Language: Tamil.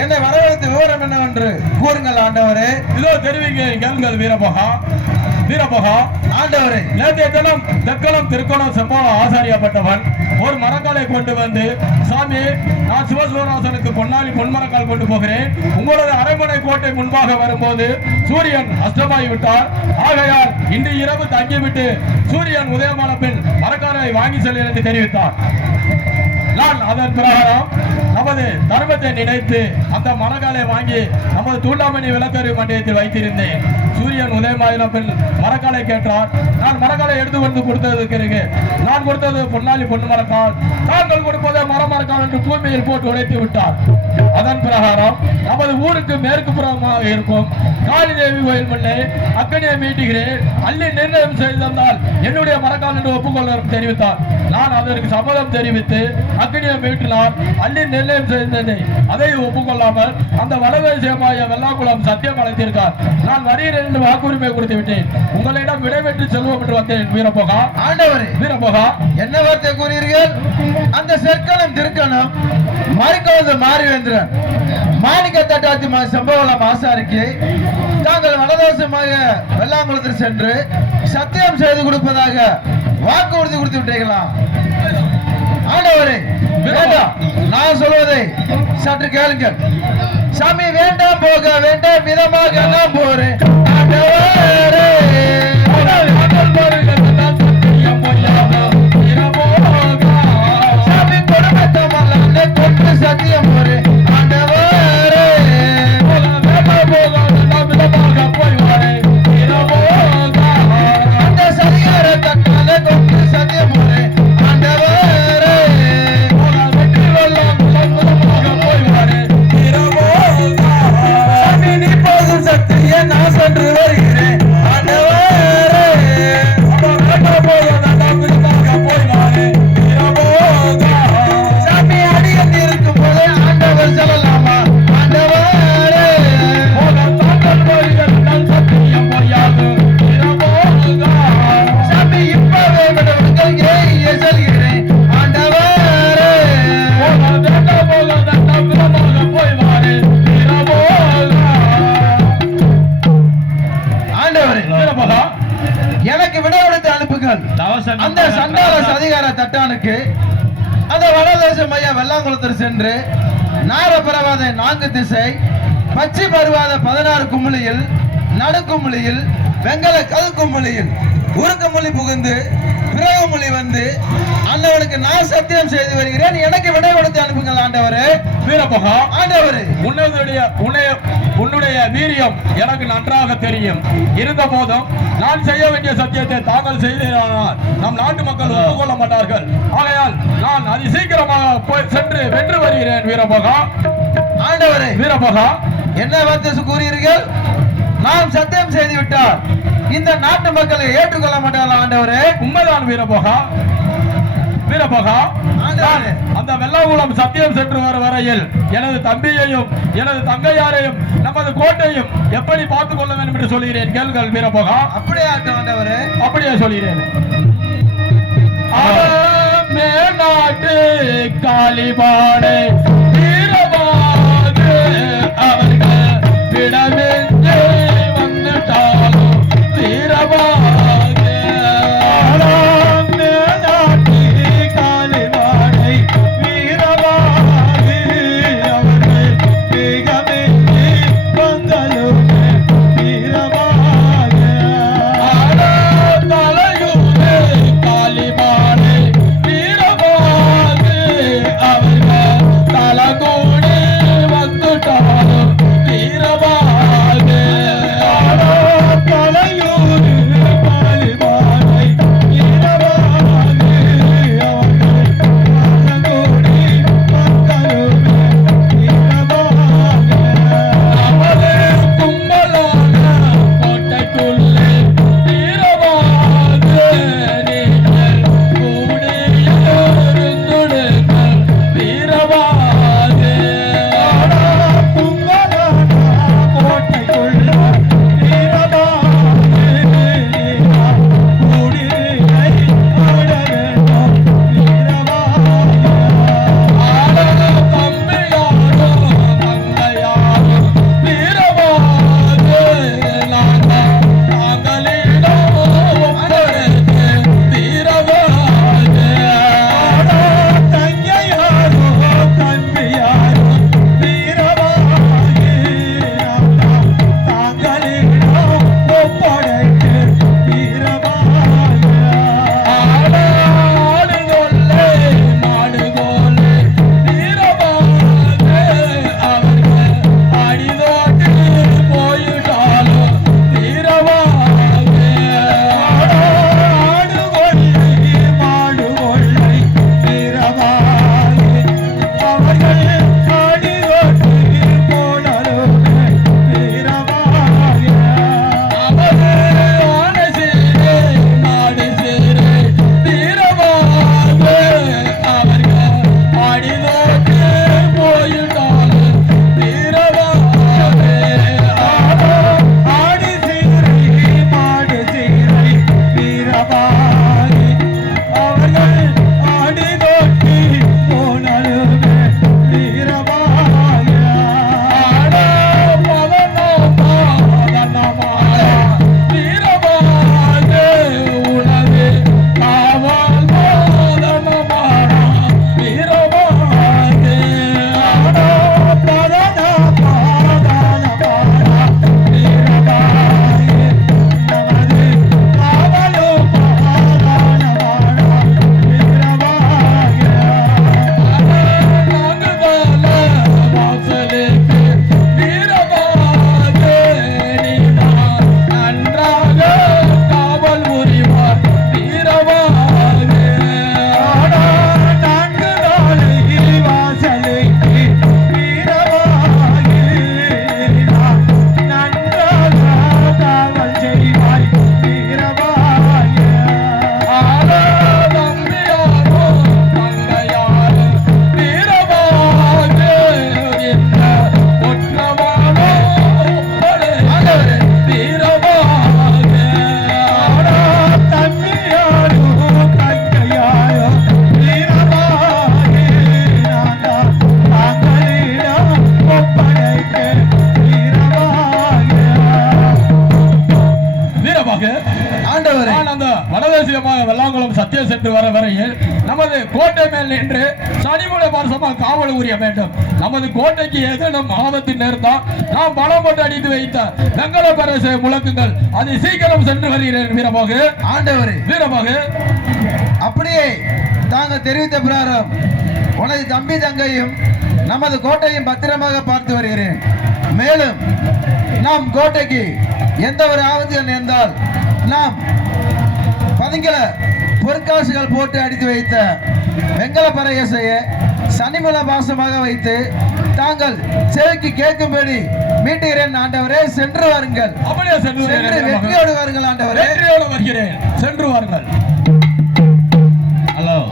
என்னை வரவழைத்த விவரம் என்னவென்று கூறுங்கள் ஆண்டவரே. இதோ தெரிவிங்க கேளுங்கள் வீரபோகா. வீரபோகா ஆண்டவரே, நேற்றைய தினம் தெற்களம் திருக்கோணம் செம்பாலம் ஆசாரியப்பட்டவன் ஒரு மரக்காலை கொண்டு வந்து, சாமி நான் சிவசிவராசனுக்கு பொன்னாளி பொன்மரக்கால் கொண்டு போகிறேன், உங்களது அரண்மனை கோட்டை முன்பாக வரும்போது சூரியன் அஸ்தமாகி விட்டார், ஆகையால் இன்று இரவு தங்கிவிட்டு சூரியன் உதயமான பின் மரக்காலை வாங்கி செல்ல என்று தெரிவித்தார். நான் அதன் பிரகாரம் நமது தர்மத்தை நினைத்து அந்த மரக்காலை வாங்கி நமது தூண்டாமணி விளக்கரு மண்டயத்தில் வைத்திருந்தேன். சூரியன் உதயமாயின பின் மரக்காலை கேட்டார். நான் மரக்காலை எடுத்து வந்து கொடுத்ததுக்கு நான் கொடுத்தது பொன்னாளி பொன் மரக்கால், தாங்கள் கொடுப்பதை மரமரக்கால் என்று பூமியில் போட்டு உடைத்து விட்டார். அதன் பிரகாரம் நமது ஊருக்கு மேற்கு புறமாக இருக்கும் காளி தேவி கோயில் முன்னே அக்கனியை மீட்டுகிறேன், அள்ளி நிர்ணயம் செய்து தந்தால் என்னுடைய மரக்கால் என்று ஒப்புக்கொள்ள தெரிவித்தார். நான் அதற்கு சம்மதம் தெரிவித்து அக்கனியை மீட்டினார், அள்ளி நிர்ணயம் செய்ததை அதை ஒப்புக்கொள்ளாமல் அந்த வடதேசியமாய வெள்ளாக்குளம் சத்தியம் அழைத்திருக்கார். நான் வருகிறேன் என்று வாக்குரிமை கொடுத்து விட்டேன். உங்களிடம் விடைபெற்று செல்வோம் என்று வந்தேன். வீரபோகா. ஆண்டவரே, வீரபோகா என்ன வார்த்தை கூறுகிறீர்கள்? அந்த செற்களம் திருக்கணம் மறிக்கோது மாறிவேந்திரன் மாணிக்க தட்டாத்தி சம்பவம் ஆசாரிக்கு தாங்கள் வடதேசமாக வெள்ளாங்குளத்தில் சென்று சத்தியம் செய்து கொடுப்பதாக வாக்கு உறுதி கொடுத்து விட்டீர்களா? ஆண்டவரே, வேண்டாம், நான் சொல்வதை சற்று கேளுங்கள். சாமி, வேண்டாம் போக வேண்டாம், விதமாக நான் போறேன். சாமி கொடுமத்தை மல்ல கொண்டு சத்தியம் போறேன். அந்த சரியார தட்டால கொண்டு சத்தியம் போறேன். நான் சென்று வருகிறேன். சாமி, அடியில் இருக்கும் போது ஆண்டவர் சொல்லலாமா? சாமி, இப்பவே செல்கிறேன். எனக்கு விடையெடுத்து அனுப்புங்கள். அந்த சண்டால சதிகார தட்டானுக்கு அந்த வடதேசம் ஐயா வெள்ளாங்குளத்தில் சென்று நாரபரவாத 4 திசை, பச்சை பருவாத 16 கும்மிளியில், நடுக்கும்மிளியில், வெங்கல கல் கும்மிளியில் உருக்கமொழி புகுந்து பிறகு மொழி வந்து அண்ணவனுக்கு நான் சத்தியம் செய்து வருகிறேன். எனக்கு விடை கொடுத்து அனுப்புங்கள் ஆண்டவரே. வீரபோகா. ஆண்டவரே, உன்னுடைய வீரியம் எனக்கு நன்றாக தெரியும். இருந்த போதும் நான் செய்ய வேண்டிய சத்தியத்தை தாங்கள் செய்தால் நம் நாட்டு மக்கள் ஒப்புக்கொள்ள மாட்டார்கள். ஆகையால் நான் அதி சீக்கிரமாக சென்று வென்று வருகிறேன். வீரபோகா. ஆண்டவரே, வீரபோகா, என்ன வார்த்தை கூறுகிறீர்கள்? நாம் சத்தியம் செய்து விட்டால் இந்த நாட்டு மக்களை ஏற்றுக்கொள்ள மாட்டார்கள் ஆண்டவரே. உண்மைதான் வீரபோகா. வீரபோகா, அந்த வெள்ளாங்குளம் சத்தியம் சென்று வர வரையில் எனது தம்பியையும் எனது தங்கையாரையும் நமது கோட்டையும் எப்படி பார்த்துக் கொள்ள வேண்டும் என்று சொல்கிறேன். கேள்கள் வீரபோகா. அப்படியே ஆண்டவரே, அப்படியே சொல்கிறேன். நாட்டு காளிபாடை வீரபாகு அவர்கள் விடமென்று வந்துட்டாலும் வீரபாகு தல தைரியமாக வெள்ளாங்குளம் சத்தியம் சென்று வர வரையில் நமது கோட்டை மேல் நின்று சனிமலை பாரசமாக காவல் உரிய வேண்டும். நமது கோட்டைக்கு ஏதேனும் ஆபத்து நேர்ந்தால் நாம் பலம் போட்டு அடித்து வைத்த வெங்கல பரசை முழக்குங்கள். அதை சீக்கிரம் சென்று வருகிறேன் வீரமாக. ஆண்டவரே வீரமாக அப்படியே தாங்கள் தெரிவித்த பிரகாரம் உனது தம்பி தங்கையும் நமது கோட்டையும் பத்திரமாக பார்த்து வருகிறேன். மேலும் நாம் கோட்டைக்கு எந்த ஒரு ஆபத்து நேர்ந்தால் நாம் பதுங்கல பொற்காசுகள் போட்டு அடித்து வைத்த வெங்கல பறையசையை சனிமல பாசமாக வைத்து தாங்கள் செவிக்கு கேட்கும்படி மீட்டுகிறேன் ஆண்டவரே. சென்று வாருங்கள். அப்படியே சென்று வெற்றியோடு வாருங்கள் ஆண்டவரே. வெற்றியோடு வருகிறேன். சென்று வாருங்கள்.